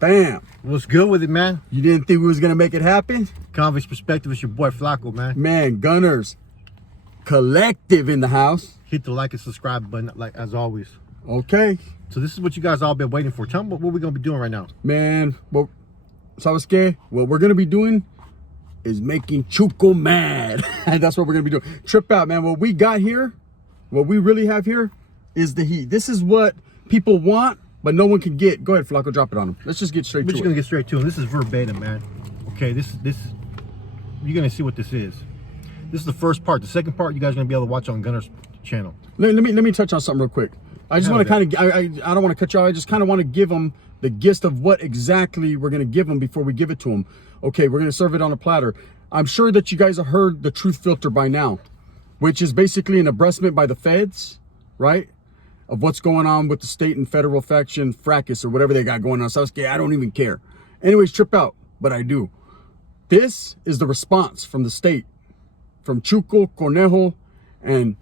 Bam. What's good with it, man? You didn't think we was going to make it happen? Convict's Perspective, it's your boy Flacco, man. Man, Gunners Collective in the house. Hit the like and subscribe button, like as always. Okay. So this is what you guys all been waiting for. Tell me what we're going to be doing right now. Man, well, ¿sabes qué? What we're going to be doing is making Chuco mad. That's what we're going to be doing. Trip out, man. What we got here, what we really have here is the heat. This is what people want, but no one can get. Go ahead, Flacco, drop it on them. Let's just get straight to it. We're just going to get straight to it. This is verbatim, man. Okay, this you're going to see what this is. This is the first part. The second part, you guys are going to be able to watch on Gunner's channel. Let me touch on something real quick. I just want to kind of, I don't want to cut you off. I just kind of want to give them the gist of what exactly we're going to give them before we give it to them. Okay, we're going to serve it on a platter. I'm sure that you guys have heard the truth filter by now, which is basically an abreastment by the feds, right? Of what's going on with the state and federal faction fracas or whatever they got going on. So I don't even care. Anyways, trip out, but I do. This is the response from the state, from Chuco, Conejo, and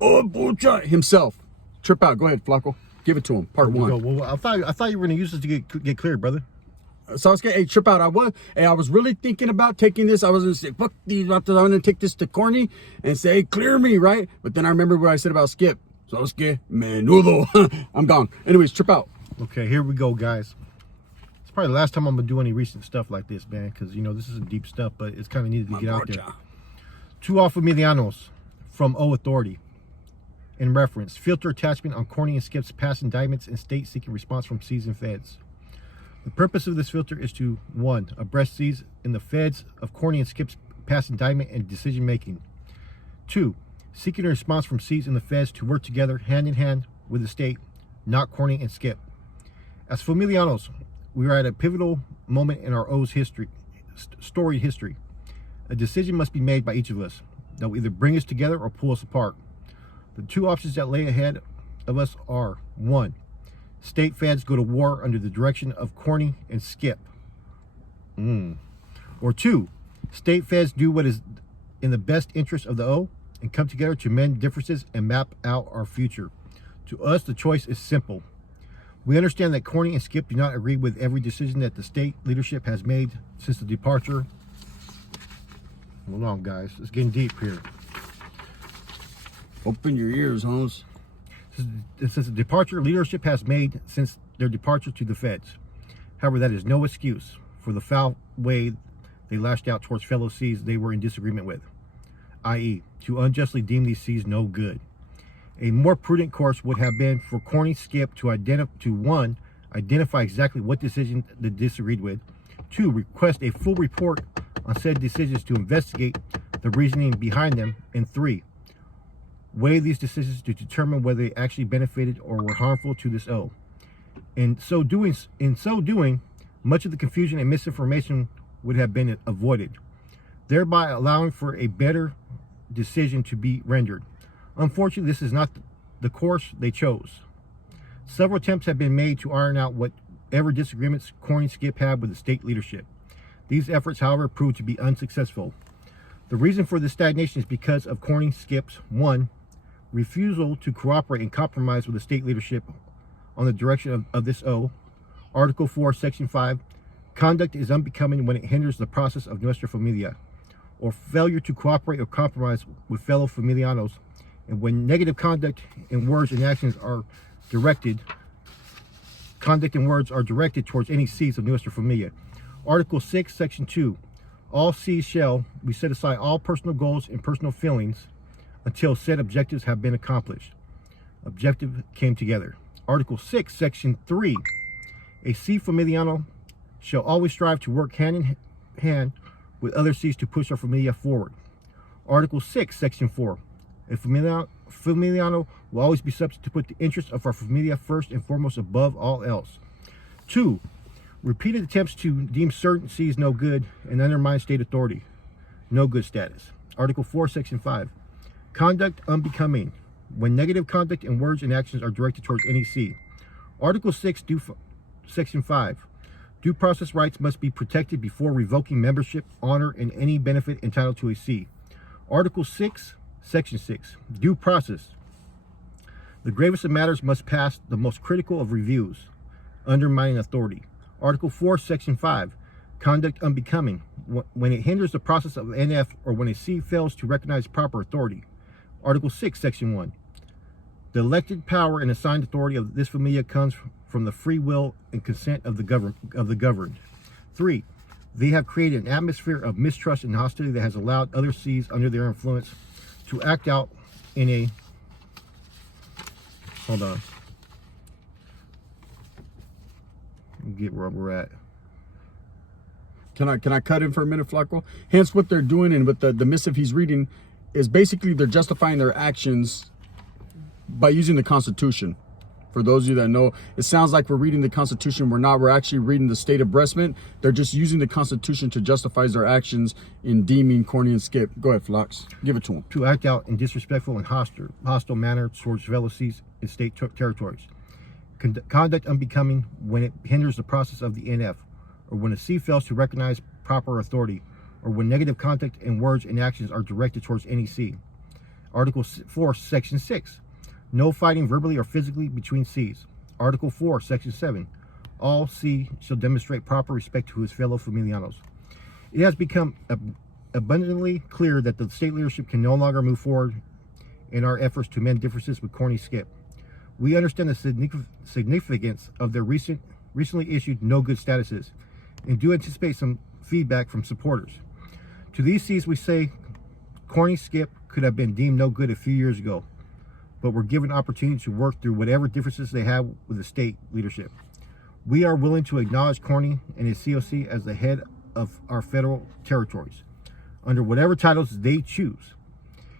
Bucha himself. Trip out. Go ahead, Flacco. Give it to him. Part one. Well, I thought you were going to use this to get clear, brother. So I was getting, hey, trip out. I was really thinking about taking this. I was going to say, fuck these. I'm going to take this to Corny and say, hey, clear me, right? But then I remember what I said about Skip. So I was scared. Menudo. I'm gone. Anyways, trip out. Okay, here we go, guys. It's probably the last time I'm going to do any recent stuff like this, man, because, you know, this is deep stuff, but it's kind of needed to get out there. Two familianos from O Authority. In reference, filter attachment on Corny and Skip's past indictments and state seeking response from C's and feds. The purpose of this filter is to 1. Abreast C's in the feds of Corny and Skip's past indictment and decision making. 2. Seeking a response from C's and the feds to work together hand in hand with the state, not Corny and Skip. As familianos, we are at a pivotal moment in our O's history, storied history. A decision must be made by each of us that will either bring us together or pull us apart. The two options that lay ahead of us are 1. State feds go to war under the direction of Corny and Skip. Or 2. State feds do what is in the best interest of the O and come together to mend differences and map out our future. To us, the choice is simple. We understand that Corny and Skip do not agree with every decision that the state leadership has made since the departure. Hold on, guys. It's getting deep here. Open your ears, Holmes. Since the departure leadership has made since their departure to the feds. However, that is no excuse for the foul way they lashed out towards fellow C's they were in disagreement with, i.e., to unjustly deem these C's no good. A more prudent course would have been for Corny Skip to 1. Identify exactly what decision they disagreed with, 2. Request a full report on said decisions to investigate the reasoning behind them, and 3. Weigh these decisions to determine whether they actually benefited or were harmful to this O. In so doing, much of the confusion and misinformation would have been avoided, thereby allowing for a better decision to be rendered. Unfortunately, this is not the course they chose. Several attempts have been made to iron out whatever disagreements Corny and Skip had with the state leadership. These efforts, however, proved to be unsuccessful. The reason for this stagnation is because of Corny Skip's 1. Refusal to cooperate and compromise with the state leadership on the direction of this O. Article 4, Section 5. Conduct is unbecoming when it hinders the process of Nuestra Familia, or failure to cooperate or compromise with fellow familianos, and when negative conduct in words and actions are directed towards any C's of Nuestra Familia. Article 6, Section 2. All C's shall we set aside all personal goals and personal feelings until said objectives have been accomplished. Objective came together. Article 6, Section 3. A C familiano shall always strive to work hand in hand with other C's to push our familia forward. Article 6, Section 4. A familiano will always be subject to put the interests of our familia first and foremost above all else. 2. Repeated attempts to deem certain C's no good and undermine state authority. No good status. Article 4, Section 5. Conduct unbecoming when negative conduct in words and actions are directed towards any C. Article 6, Section 5. Due process rights must be protected before revoking membership, honor, and any benefit entitled to a C. Article 6, Section 6. Due process. The gravest of matters must pass the most critical of reviews, undermining authority. Article 4, Section 5, conduct unbecoming, when it hinders the process of NF or when a C fails to recognize proper authority. Article 6, Section 1, the elected power and assigned authority of this familia comes from the free will and consent of the governed. 3, they have created an atmosphere of mistrust and hostility that has allowed other C's under their influence to act out in a, hold on, get where we're at. Can I cut in for a minute, Flacco? Hence, what they're doing and with the missive he's reading is basically they're justifying their actions by using the Constitution. For those of you that know, it sounds like we're reading the Constitution. We're not. We're actually reading the state of Breastment. They're just using the Constitution to justify their actions in deeming Corny and Skip. Go ahead, Flox. Give it to him. To act out in disrespectful and hostile manner towards fellow C's and state territories. Conduct unbecoming when it hinders the process of the NF, or when a C fails to recognize proper authority, or when negative conduct in words and actions are directed towards any C. Article 4, Section 6. No fighting verbally or physically between C's. Article 4, Section 7. All C shall demonstrate proper respect to his fellow familianos. It has become abundantly clear that the state leadership can no longer move forward in our efforts to mend differences with Corny Skip. We understand the significance of their recently issued no good statuses and do anticipate some feedback from supporters. To these C's we say Corny Skip could have been deemed no good a few years ago, but were given opportunity to work through whatever differences they have with the state leadership. We are willing to acknowledge Corny and his COC as the head of our federal territories, under whatever titles they choose.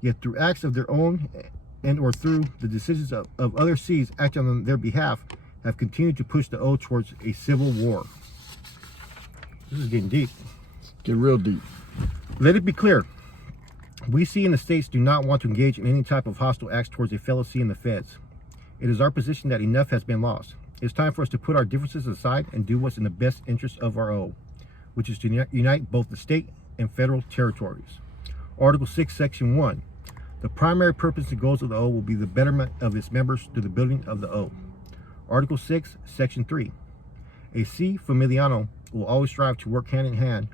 Yet through acts of their own and or through the decisions of other C's acting on their behalf, have continued to push the O towards a civil war. This is getting deep. Get real deep. Let it be clear. We C in the states do not want to engage in any type of hostile acts towards a fellow C in the feds. It is our position that enough has been lost. It's time for us to put our differences aside and do what's in the best interest of our O, which is to unite both the state and federal territories. Article 6, Section 1. The primary purpose and goals of the O will be the betterment of its members through the building of the O. Article 6, Section 3. A C familiano will always strive to work hand in hand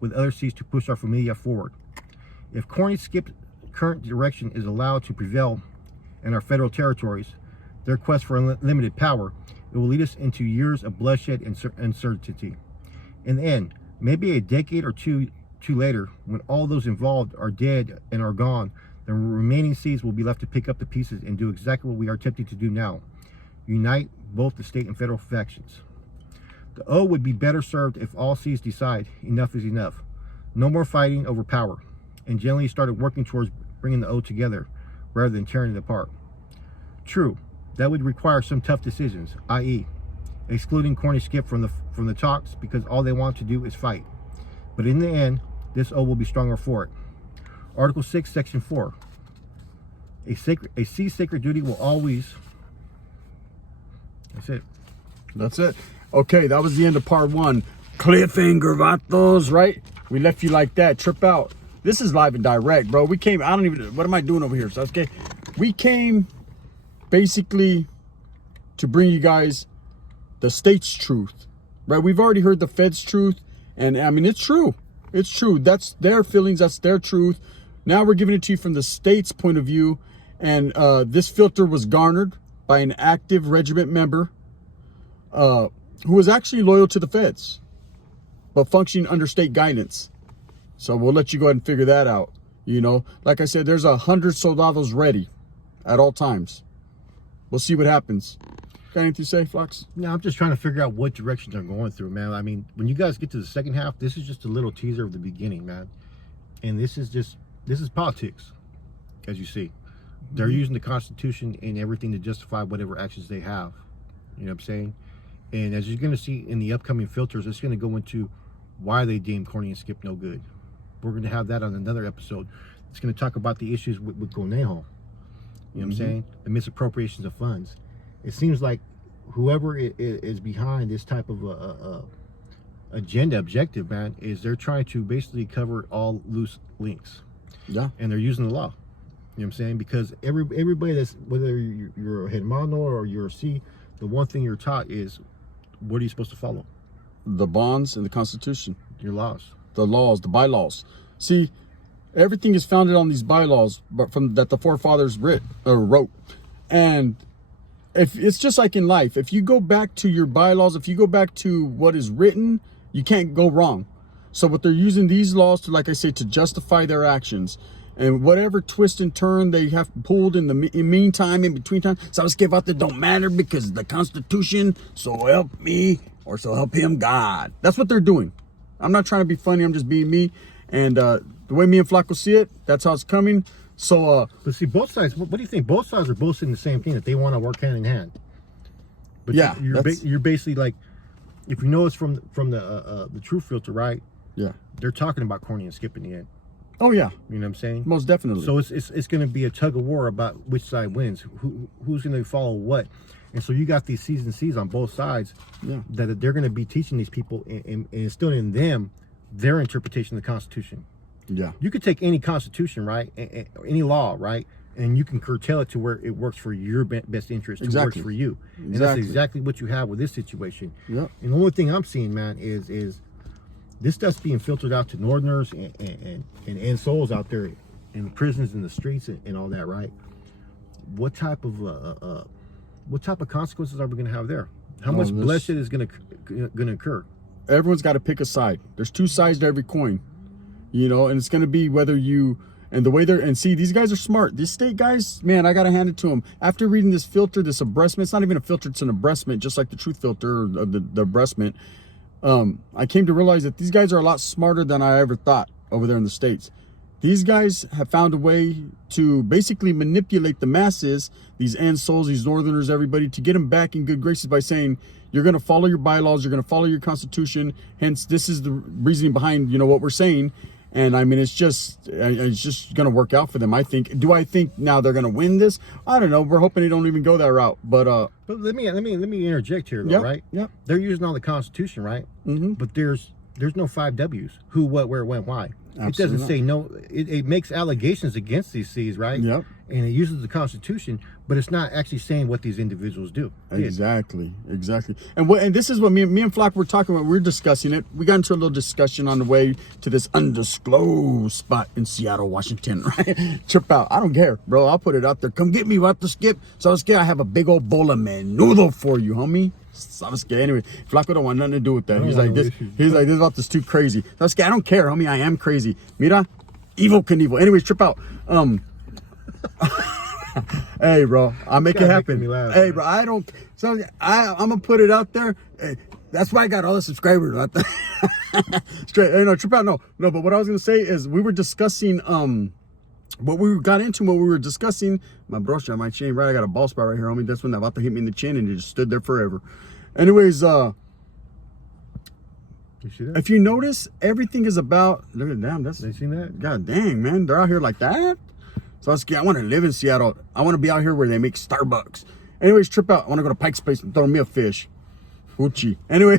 with other C's to push our familia forward. If Corny Skip's current direction is allowed to prevail in our federal territories, their quest for unlimited power, it will lead us into years of bloodshed and uncertainty. In the end, maybe a decade or two later, when all those involved are dead and are gone, the remaining C's will be left to pick up the pieces and do exactly what we are attempting to do now: unite both the state and federal factions. The O would be better served if all C's decide enough is enough. No more fighting over power, and generally started working towards bringing the O together rather than tearing it apart. True, that would require some tough decisions, i.e. excluding Corny Skip from the talks because all they want to do is fight. But in the end, this O will be stronger for it. Article 6, Section 4. A C sacred duty will always... That's it. That's it. Okay, that was the end of part 1. Cliffhanger, vatos, right? We left you like that. Trip out. This is live and direct, bro. We came, I don't even, what am I doing over here, Sasuke? We came basically to bring you guys the state's truth, right? We've already heard the Fed's truth, and I mean, it's true. It's true. That's their feelings. That's their truth. Now we're giving it to you from the state's point of view, and this filter was garnered by an active regiment member who was actually loyal to the Feds, but functioning under state guidance. So we'll let you go ahead and figure that out. You know, like I said, there's 100 soldados ready at all times. We'll see what happens. Got anything to say, Flox? No, I'm just trying to figure out what direction they're going through, man. I mean, when you guys get to the second half, this is just a little teaser of the beginning, man. And this is politics, as you see. They're using the Constitution and everything to justify whatever actions they have. You know what I'm saying? And as you're going to see in the upcoming filters, it's going to go into why they deem Corny and Skip no good. We're going to have that on another episode. It's going to talk about the issues with Conejo. You know what I'm saying? The misappropriations of funds. It seems like whoever is behind this type of objective, man, is they're trying to basically cover all loose links. Yeah. And they're using the law. You know what I'm saying? Because everybody that's, whether you're a hermano or you're a C, the one thing you're taught is What are you supposed to follow? The bonds and the Constitution. Your laws. The laws, the bylaws. See, everything is founded on these bylaws, but from that the forefathers wrote. And if it's just like in life, if you go back to your bylaws, if you go back to what is written, you can't go wrong. So what they're using these laws to, like I say, to justify their actions. And whatever twist and turn they have pulled in the meantime, in between time, sabes que vato, don't matter because the Constitution, so help me or so help him God. That's what they're doing. I'm not trying to be funny. I'm just being me. And the way me and Flaco see it, that's how it's coming. So, but see, both sides. What do you think? Both sides are both saying the same thing, that they want to work hand in hand. But yeah, you're basically like, if you notice from the True Filter, right? Yeah, they're talking about Corny and Skip in the end. Oh yeah, you know what I'm saying? Most definitely. So it's going to be a tug of war about which side wins, who's going to follow what, and so you got these C's and C's on both sides. Yeah, that they're going to be teaching these people and instilling in them their interpretation of the Constitution. Yeah, you could take any Constitution, right, any law, right, and you can curtail it to where it works for your best interest, to works for you. And that's exactly what you have with this situation. Yeah. And the only thing I'm seeing, man, is this stuff's being filtered out to Northerners and souls out there in the prisons and the streets and all that, right? What type of consequences are we going to have there? How much bloodshed is going to occur? Everyone's got to pick a side. There's two sides to every coin, you know, and it's going to be whether you, and the way they're, and see, these guys are smart. These state guys, man, I got to hand it to them. After reading this filter, this abreastment, it's not even a filter, it's an abreastment, just like the truth filter of the abreastment. I came to realize that these guys are a lot smarter than I ever thought over there in the States. These guys have found a way to basically manipulate the masses, these souls, these Northerners, everybody, to get them back in good graces by saying, you're going to follow your bylaws, you're going to follow your Constitution. Hence, this is the reasoning behind, you know, what we're saying. And I mean, it's just going to work out for them, I think. Do I think now they're going to win this? I don't know. We're hoping they don't even go that route. But let me interject here, though, right? Yeah. They're using all the Constitution, right? Mm-hmm. But there's no 5 W's. Who, what, where, when, why. Absolutely it doesn't say no. It makes allegations against these C's, right? Yep. And it uses the Constitution, but it's not actually saying what these individuals do. Exactly. And this is what me and Flock were talking about. We're discussing it. We got into a little discussion on the way to this undisclosed spot in Seattle, Washington, right? Trip out. I don't care, bro. I'll put it out there. Come get me, what the Skip. So I have a big old bowl of menudo for you, homie. Sabes que anyway, Flaco don't want nothing to do with that. He's like this about this too crazy. Sabes que I don't care, homie. I am crazy. Mira, evil Knievel. Anyways, trip out. Hey, bro, I'll make it happen. Hey, bro, I don't. So I'm gonna put it out there. Hey, that's why I got all the subscribers. Straight, you know, trip out. No. But what I was gonna say is we were discussing what we got into. What we were discussing. My brocha, my chain, right? I got a ball spot right here, homie. That's when that vato hit me in the chin and it just stood there forever. Anyways, you see that? If you notice, everything is about. Look at them. They seen that? God dang, man, they're out here like that. So I want to live in Seattle. I want to be out here where they make Starbucks. Anyways, trip out. I want to go to Pike's Place and throw me a fish. Hoochie. Anyway,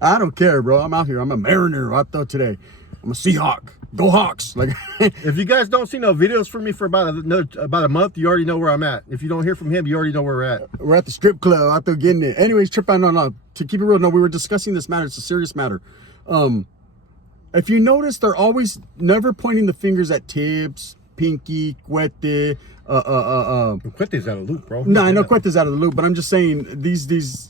I don't care, bro. I'm out here. I'm a Mariner out there today. I'm a Seahawk. Go Hawks. Like, if you guys don't see no videos from me for about a month, you already know where I'm at. If you don't hear from him, you already know where we're at. We're at the strip club out there getting it. Anyways, trip out. No. To keep it real, no, we were discussing this matter. It's a serious matter. If you notice, they're always never pointing the fingers at Tibbs, Pinky, Cuete. Cuete's out of the loop, bro. No, I know Cuete's out of the loop, but I'm just saying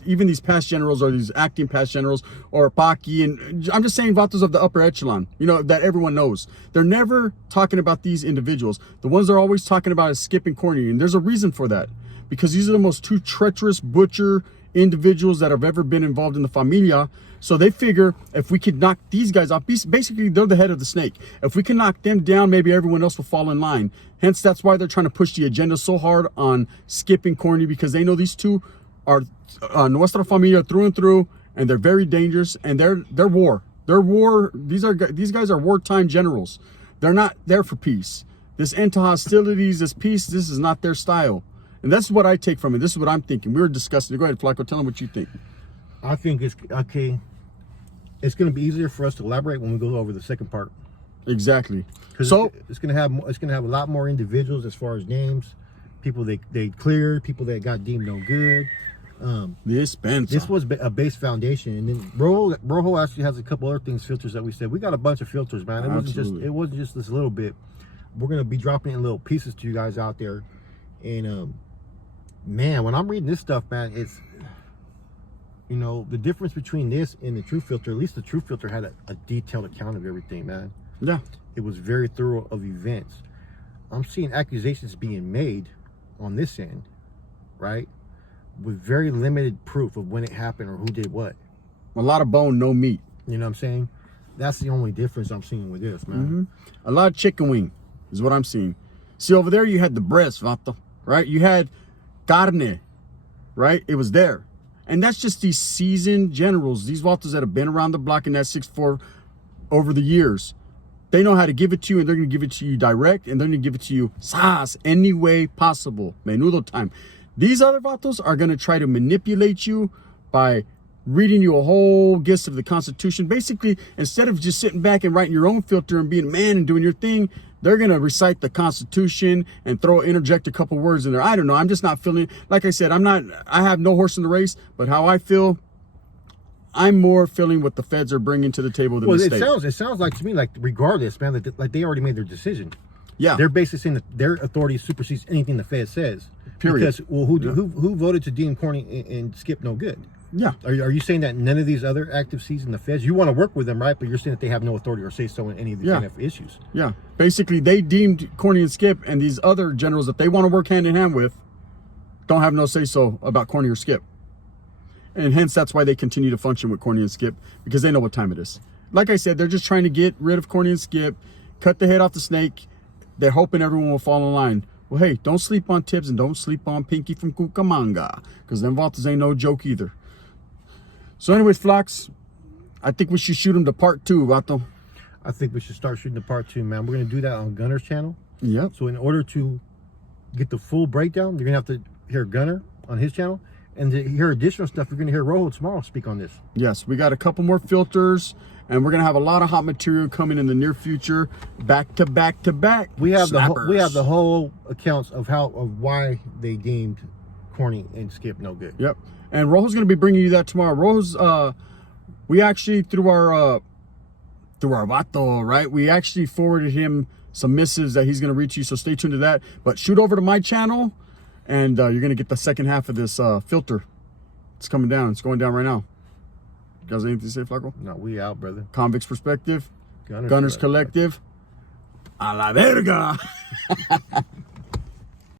even these past generals or these acting past generals or Paki, and I'm just saying vatos of the upper echelon, you know, that everyone knows. They're never talking about these individuals. The ones they're always talking about is Skip and Corny, and there's a reason for that. Because these are the most two treacherous butcher individuals that have ever been involved in the familia. So they figure if we could knock these guys off, basically they're the head of the snake. If we can knock them down, maybe everyone else will fall in line. Hence, that's why they're trying to push the agenda so hard on Skip and Corny, because they know these two are Nuestra Familia through and through, and they're very dangerous, and they're war. These guys are wartime generals. They're not there for peace. This end to hostilities, this peace, this is not their style. And that's what I take from it. This is what I'm thinking. We were discussing it. Go ahead, Flaco. Tell them what you think. I think it's okay. It's going to be easier for us to elaborate when we go over the second part. Exactly. So it's going to have a lot more individuals as far as names, people they cleared, people that got deemed no good, Dispensa. This was a base foundation, and then Rojo actually has a couple other things, filters that we said. We got a bunch of filters, man. It wasn't just this little bit. We're gonna be dropping in little pieces to you guys out there, and man, when I'm reading this stuff, man, it's, you know, the difference between this and the True Filter. At least the True Filter had a detailed account of everything, man. Yeah, it was very thorough of events. I'm seeing accusations being made on this end, right, with very limited proof of when it happened or who did what. A lot of bone, no meat. You know what I'm saying? That's the only difference I'm seeing with this, man. A lot of chicken wing is what I'm seeing. See, over there you had the breast, vato, right? You had carne, right? It was there. And that's just these seasoned generals, these vatos that have been around the block in that 6'4" over the years. They know how to give it to you, and they're going to give it to you direct, and they're going to give it to you any way possible. Menudo time. These other vatos are going to try to manipulate you by reading you a whole gist of the Constitution. Basically, instead of just sitting back and writing your own filter and being a man and doing your thing, they're going to recite the Constitution and interject a couple words in there. I don't know. I'm just not feeling, like I said, I have no horse in the race, but how I feel, I'm more feeling what the feds are bringing to the table than the state. It sounds like to me, like, regardless, man, like they already made their decision. Yeah. They're basically saying that their authority supersedes anything the Fed says. Period. Because, well, who voted to deem Corny and Skip no good? Yeah. Are you saying that none of these other active seats in the feds, you want to work with them, right? But you're saying that they have no authority or say so in any of these kind of issues. Yeah. Basically, they deemed Corny and Skip and these other generals that they want to work hand in hand with don't have no say so about Corny or Skip. And hence, that's why they continue to function with Corny and Skip, because they know what time it is. Like I said, they're just trying to get rid of Corny and Skip, cut the head off the snake. They're hoping everyone will fall in line. Well, hey, don't sleep on Tibbs and don't sleep on Pinky from Cucamonga, because them vatos ain't no joke either. So anyways, Flocks, I think we should shoot him to part 2, vato. I think we should start shooting to part 2, man. We're going to do that on Gunner's channel. Yep. So in order to get the full breakdown, you're going to have to hear Gunner on his channel. And to hear additional stuff, you're going to hear Rojo tomorrow speak on this. Yes, we got a couple more filters, and we're going to have a lot of hot material coming in the near future, back to back to back. We have the whole accounts of why they deemed Corny and Skip no good. Yep. And Rojo's going to be bringing you that tomorrow. Rojo's, we actually, through our vato, right, we actually forwarded him some missives that he's going to reach you, so stay tuned to that. But shoot over to my channel, and you're going to get the second half of this filter. It's coming down. It's going down right now. You guys anything to say, Flaco? No, we out, brother. Convicts Perspective. Gunners Collective. A la verga.